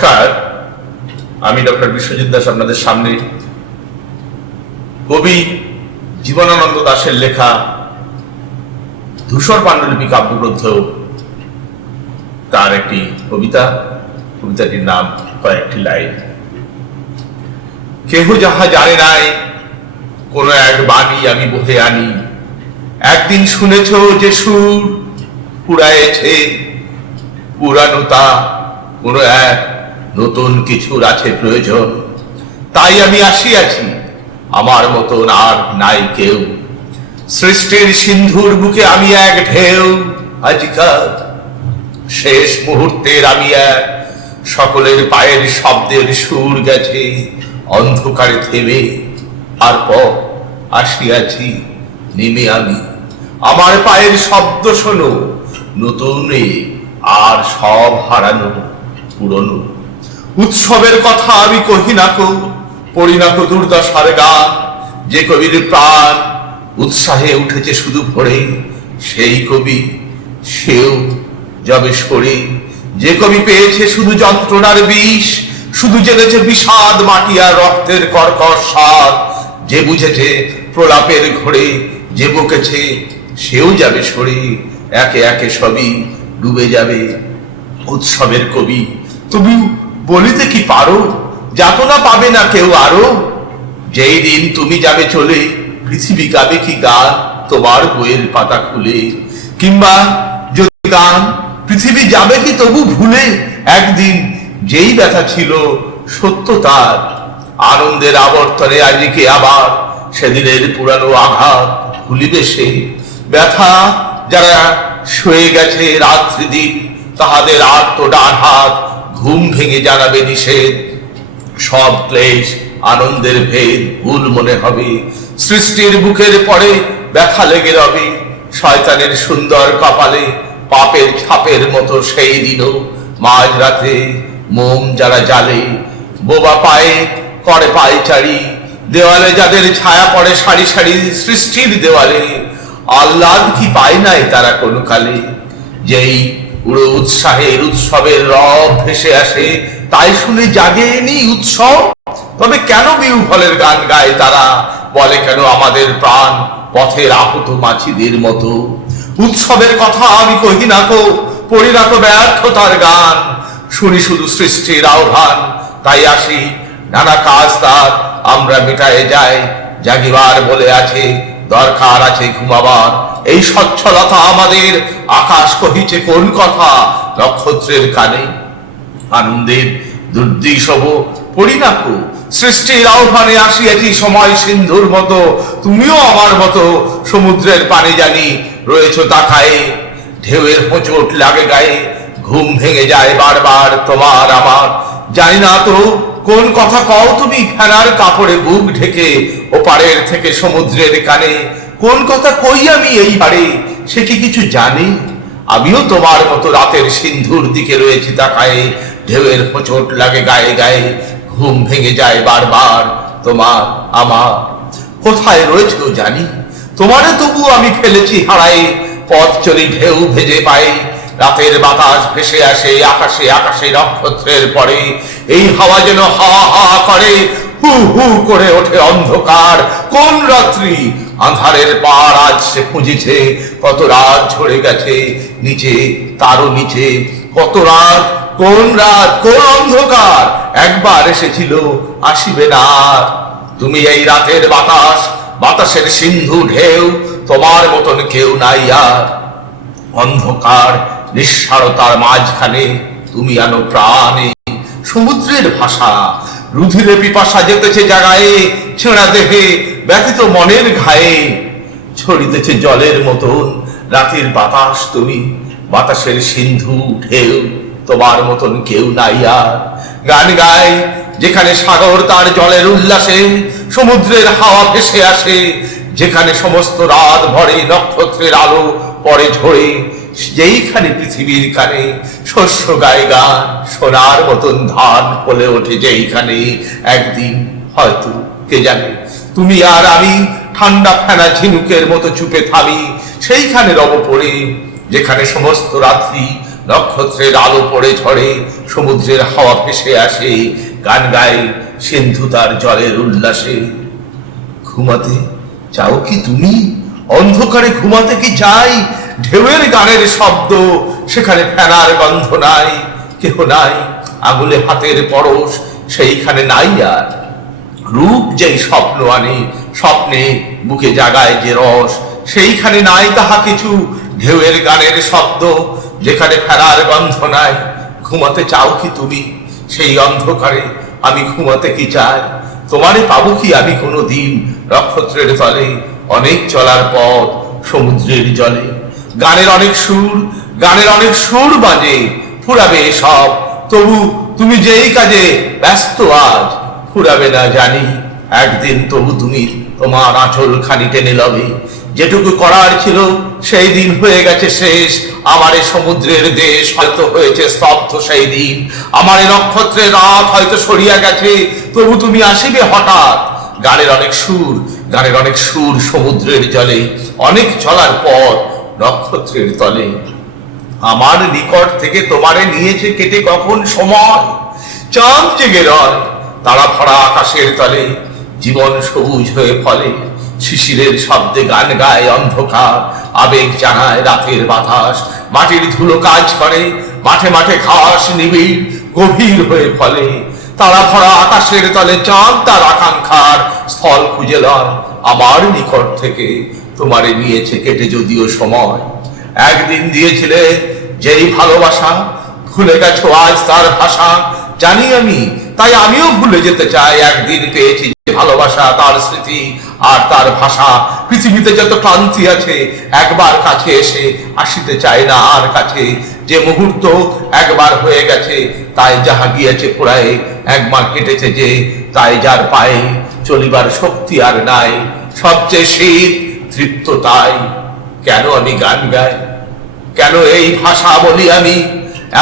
নমস্কার, আমি ডক্টর বিশ্বজিৎ দাস আপনাদের সামনে কবি জীবনানন্দ দাশের লেখা ধূসর পাণ্ডুলিপি কাব্যগ্রন্থ তার একটি কবিতাটির নাম কয়েকটি লাইন। কেহ যাহা জানে নাই কোন এক বাণী আমি বহে আনি, একদিন শুনেছ যে সুর পুরায়েছে পুরানো তা কোন এক নতুন কিছুর আছে প্রয়োজন, তাই আমি আসিয়াছি আমার মতন আর নাই কেউ। সৃষ্টির সিন্ধুর বুকে আমি এক ঢেউ, আজিকার শেষ মুহূর্তের আমি এক, সকলের পায়ের শব্দের সুর গেছে অন্ধকারে থেমে, আর পর আসিয়াছি নেমে আমি। আমার পায়ের শব্দ শোনো নতুনে আর সব হারানো পুরনো। উৎসবের কথা আমি কহি নাকো, পড়ি নাকো দুর্দশার গান, যে কবির প্রাণ উৎসাহে উঠেছে শুধু ভরে, সেই কবি সেও যাবে সরে। যে কবি পেয়েছে শুধু যন্ত্রণার বিষ, শুধু জেনেছে বিষাদ মাটি আর রক্তের কর্কশ স্বাদ, যে বুঝেছে প্রলাপের ঘোরে, যে বকেছে সেও যাবে সরে, একে একে সবই ডুবে যাবে। উৎসবের কবি তুমি বলিতে কি পারো, যাতনা পাবে না কেউ আরো। যেই দিন তুমি যাবে চলে, পৃথিবী গাবে কি গান তোমার বইয়ের পাতা খুলে, কিংবা যদি গান পৃথিবী যাবে কি তবু ভুলে। একদিন যেই ব্যথা ছিল সত্য তার, আনন্দের আবর্তনে আজকে আবার সেদিনের পুরানো আঘাত ভুলিবে সে। ব্যথা যারা শুয়ে গেছে রাত্রি দিন, তাহাদের আত্ম ডান হাত ঘুম ভেঙে জানাবে নিষেধ। সব ক্লেশ আনন্দের ভেদ ভুল মনে হবে, সৃষ্টির বুকের পরে ব্যথা লেগে রবে। শয়তানের সুন্দর কপালে পাপের ছাপের মতো সেই দিনও মাঝ রাতে মোম যারা জ্বালে, বোবা পায়ে করে পায়চারি, দেওয়ালে যাদের ছায়া পড়ে সারি সারি সৃষ্টির দেওয়ালে, আহ্লাদ কি পায় নাই তারা কোনো কালে। যেই উড়ো উৎসাহের উৎসবের রব ভেসে আসে, তাই শুনে জাগেনি উৎসব। তবে কেন বিহ্বলের গান গায় তারা, বলে কেন আমাদের প্রাণ পথের আহত মাছিদের মতো। উৎসবের কথা আমি কহি নাকো, পড়ি নাকো ব্যর্থতার গান, শুনি শুধু সৃষ্টির আহ্বান, তাই আসি নানা কাজ তার আমরা মিটায়ে যাই। জাগিবার বলে আছে, দরকার আছে ঘুমাবার। এই সচ্ছলতা আমাদের আকাশ কহিছে কোন কথা, নক্ষত্রের কানে আনন্দের দুর্দিশব পড়ি নাকো। সৃষ্টির আহ্বানে আসিয়াছি সময় সিন্ধুর মতো, তুমিও আমার মতো সমুদ্রের পানি জানি রয়েছ তাকায়ে। ঢেউয়ের হোঁচট লাগে গায়ে, ঘুম ভেঙে যায় বারবার তোমার আমার। জানি না তো কোন কথা কও তুমি ফেনার কাপড়ে বুক ঢেকে, ওপারের থেকে সমুদ্রের কানে কোন কথা কই আমি এই পারে, সে কি কিছু জানে? আমিও তোমার মতো রাতের সিন্ধুর দিকে রয়েছি তাকায়ে। ঢেউয়ের হোঁচট লাগে গায়ে গায়ে, ঘুম ভেঙে যায় বারবার তোমার আমার। কোথায় রয়েছে জানি, তোমারে তবু আমি ফেলেছি হারায়ে। পথ চলি ঢেউ ভেজে পায়ে, রাতের বাতাস ভেসে আসে আকাশে আকাশে নক্ষত্রের পরে। এই হাওয়া যেন হা হা করে, হু হু করে ওঠে অন্ধকার। কোন রাত্রি আঁধারের পার আজ সে খুঁজেছে, কত রাত ঝরে গেছে নিচে তারও নিচে। কত রাত, কোন রাত, কোন অন্ধকার একবার এসেছিল আসিবে না আর। তুমি এই রাতের বাতাস, বাতাসের সিন্ধু ঢেউ, তোমার মতন কেউ নাই আর। অন্ধকার নিঃসারতার মাঝখানে তুমি আনো প্রাণে সমুদ্রের ভাষা। রুধিরে পিপাসা যেতেছে জাগায়ে, ছেঁড়া দেহে ব্যথিত মনের ঘায়ে। ছড়িতেছে জলের মতন রাতের বাতাস তুমি, বাতাসের সিন্ধু ঢেউ, তোমার মতন কেউ নাই আর। গান গায় যেখানে সাগর তার জলের উল্লাসে, সমুদ্রের হাওয়া ভেসে আসে, যেখানে সমস্ত রাত ভরে নক্ষত্রের আলো পরে ঝরে। যেইখানে পৃথিবীর কানে শস্য গায়ে গান, সোনার মতন ধান ফলে ওঠে যেইখানে। একদিন হয়তো কে জানে তুমি আর আমি ঠান্ডা ফেনা ঝিনুকের মতো চুপে থামি সেইখানে রব পড়ে, যেখানে সমস্ত রাত্রি নক্ষত্রের আলো পড়ে ঝরে, সমুদ্রের হাওয়া ভেসে আসে, গান গায় সিন্ধু তার জলের উল্লাসে। ঘুমাতে চাও কি তুমি? অন্ধকারে ঘুমাতে কি চাই? ঢেউয়ের গানের শব্দ, সেখানে ফেনার গন্ধ নাই, কেহ নাই, আঙুলে হাতের পরশ সেইখানে নাই আর। রূপ যেই স্বপ্ন আনে, স্বপ্নে বুকে জাগায় যে রস, সেইখানে নাই তাহা কিছু। ঢেউয়ের গানের শব্দ, যেখানে ফেরার গন্ধ নাই। ঘুমাতে চাও কি তুমি? সেই অন্ধকারে আমি ঘুমাতে কি চাই? তোমারে পাবো কি আমি কোনো দিন? নক্ষত্রের তলে অনেক চলার পথ, সমুদ্রের জলে। গানের অনেক সুর, গানের অনেক সুর বাজে, ফুরাবে সব, তবু তুমি যেই কাজে ব্যস্ত আজ, ফুরাবে না জানি একদিন, তবু তুমি তোমার আঁচল খানি টেনে লবে। যেটুকু করার ছিল সেই দিন হয়ে গেছে শেষ। আমার এ সমুদ্রের দেশ হয়তো হয়েছে স্তব্ধ সেই দিন। আমার এ নক্ষত্রের রাত হয়তো সরিয়া গেছে, তবু তুমি আসিবে হঠাৎ। গানের অনেক সুর, গানের অনেক সুর সমুদ্রের জলে, অনেক চলার পর নক্ষত্রের তলে। আমার নিকট থেকে তোমারে নিয়েছে কেটে কখন সময়। চাঁদ জেগে রয় তারা ভরা আকাশের তলে, জীবন সবুজ হয়ে ফলে। শিশিরের শব্দে গান গায় অন্ধকার, আবেগ জানায় রাতের বাতাস। মাটির ধুলো কাজ করে, মাঠে মাঠে ঘাস নিবিড় গভীর হয়ে ফলে। তারা ভরা আকাশের তলে চাঁদ তার আকাঙ্ক্ষার স্থল খুঁজে লয়। আমার নিকট থেকে তোমারে নিয়েছে কেটে যদিও সময়। একদিন দিয়েছিলে যেই ভালোবাসা, ভুলে গেছো আজ তার ভাষা। জানি আমি, তাই আমিও ভুলে যেতে চাই একদিন পেয়েছি যে ভালোবাসা, তার স্মৃতি আর তার ভাষা। পৃথিবীতে যত ক্লান্তি আছে একবার কাছে এসে আসিতে চায় না আর কাছে। যে মুহূর্ত একবার হয়ে গেছে তাই যাহা গিয়েছে ফুরায়, একবার কেটেছে যে তাই যার পায়ে চলিবার শক্তি আর নাই। সবচেয়ে শীত তৃপ্ত তাই। কেন আমি গান গাই, কেন এই ভাষা বলি আমি?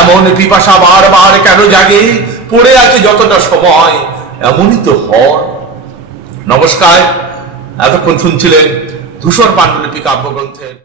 এমন পিপাসা বারবার কেন জাগে? পড়ে আছে যতটা সময় এমনই তো হয়। নমস্কার, এতক্ষণ শুনছিলেন ধূসর পাণ্ডুলিপি কাব্যগ্রন্থের